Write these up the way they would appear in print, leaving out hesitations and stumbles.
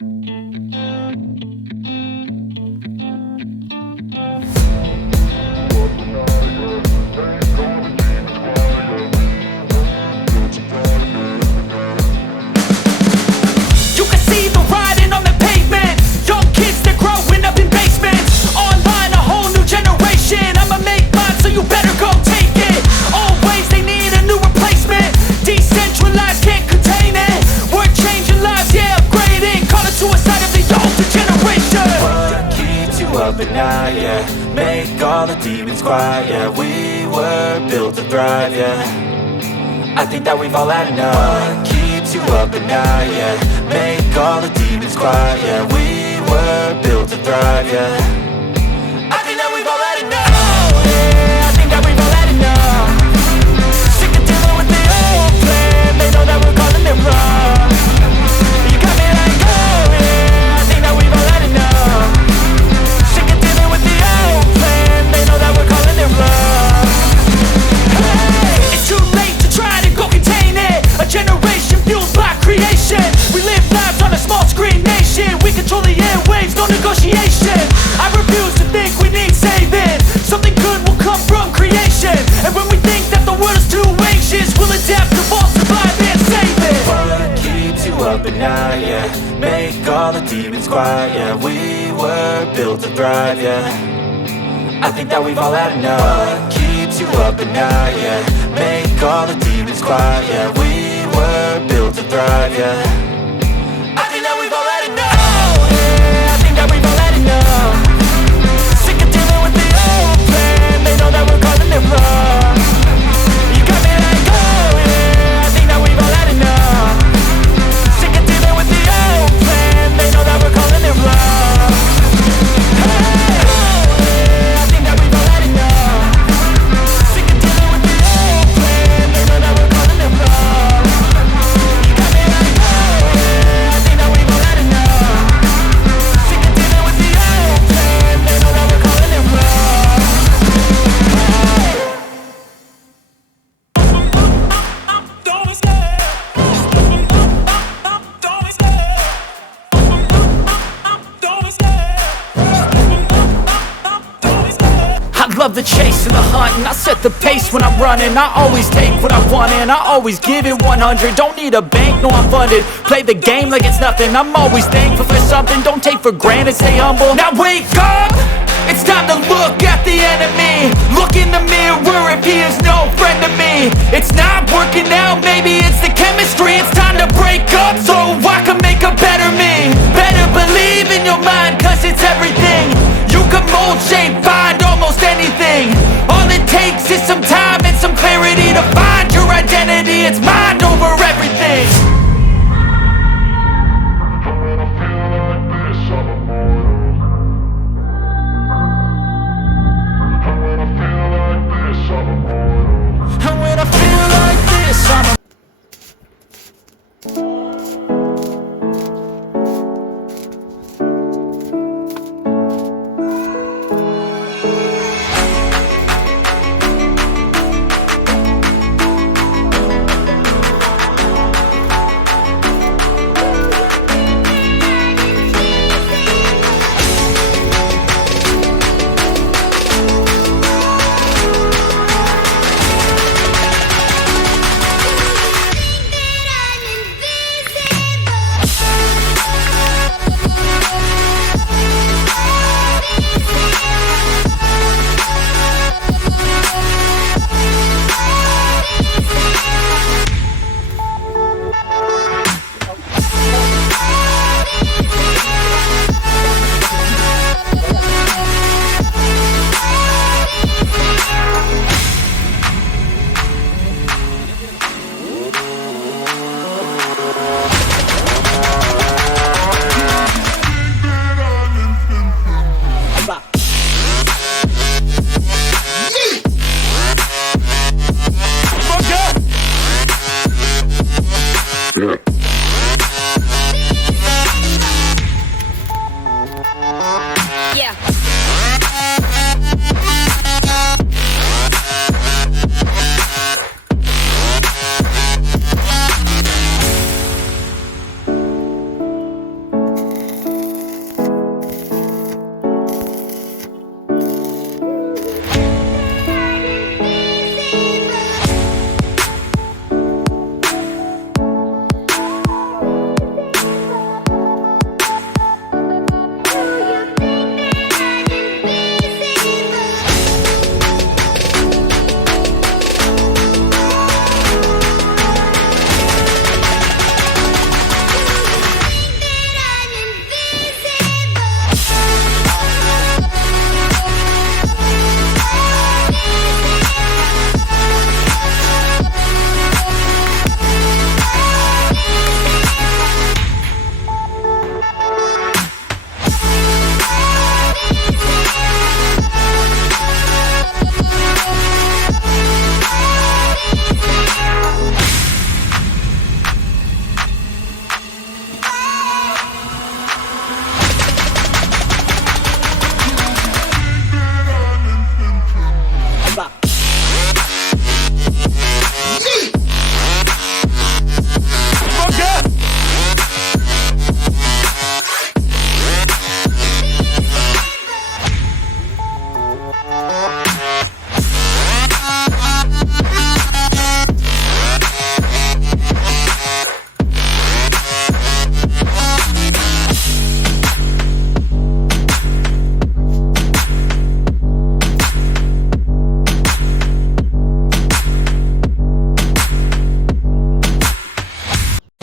You can see the writing on the pavement. Young kids, they're growing up in basements. Online, a whole new generation. I'ma make mine, so you better go take it. Always, they need a new replacement. Decentralized, can't contain it. We're changing lives, yeah, upgrading. Call it suicide of the older generation. What keeps you up at night, yeah? Make all the demons quiet, yeah. We were built to thrive, yeah. I think that we've all had enough. What keeps you up at night, yeah? Make all the demons quiet, yeah. We were built to thrive, yeah. I think that we've all had enough. Oh yeah, I think that we've all had enough. Sick of dealing with the old plan. They know that we're calling it wrong. You got me like, oh yeah, I think that we've all had enough. Sick of dealing with the old plan. They know that we're calling it wrong. Hey, it's too late to try to go contain it. A generation fueled by creation. We live lives on a small screen nation. We control the airwaves, no negotiation. I refuse to think we need saving. Something good will come from creation. And when we think that the world is too anxious, we'll adapt, evolve, survive and save it. What keeps you up at night, yeah? Make all the demons quiet, yeah. We were built to thrive, yeah. I think that we've all had enough. What keeps you up at night, yeah? Make all the demons quiet, yeah. We were built to thrive, yeah. I think that we've all had enough. Oh yeah, I think that we've all had enough. Sick of dealing with the old plan. They know that we're calling it wrong. You got me like, oh yeah, I think that we've all had enough. Sick of dealing with the old plan. They know that we're calling it wrong. Hey, oh yeah, I think that we've all had enough. Sick of dealing with the old plan. They know that we're calling it wrong. You got me like, oh yeah, I think that we've all had enough. Sick of dealing with the old plan. They know that we're calling it wrong. I love the chase and the hunt, and I set the pace when I'm running. I always take what I want and I always give it 100. Don't need a bank, no I'm funded. Play the game like it's nothing. I'm always thankful for something. Don't take for granted, stay humble. Now wake up! It's time to look at the enemy. Look in the mirror if he is no friend to me. It's not working out, maybe it's the chemistry. It's time to break up so I can make a better me. Better believe in your mind, cause it's everything. You can mold, shape, find almost anything. All it takes is some time and some clarity to find your identity. It's mind over everything. And when I feel like this, I'm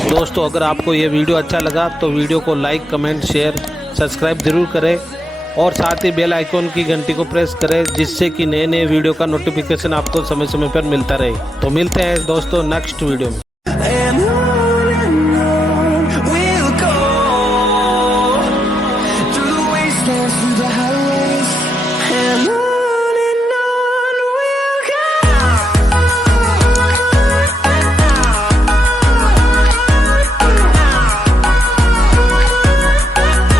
दोस्तों अगर आपको ये video अच्छा लगा तो video को like, comment, share, subscribe ज़रूर करें और साथ ही बेल आइकॉन की घंटी को प्रेस करें, जिससे कि नए वीडियो का नोटिफिकेशन आपको समय समय पर मिलता रहे। तो मिलते हैं दोस्तों नेक्स्ट वीडियो में।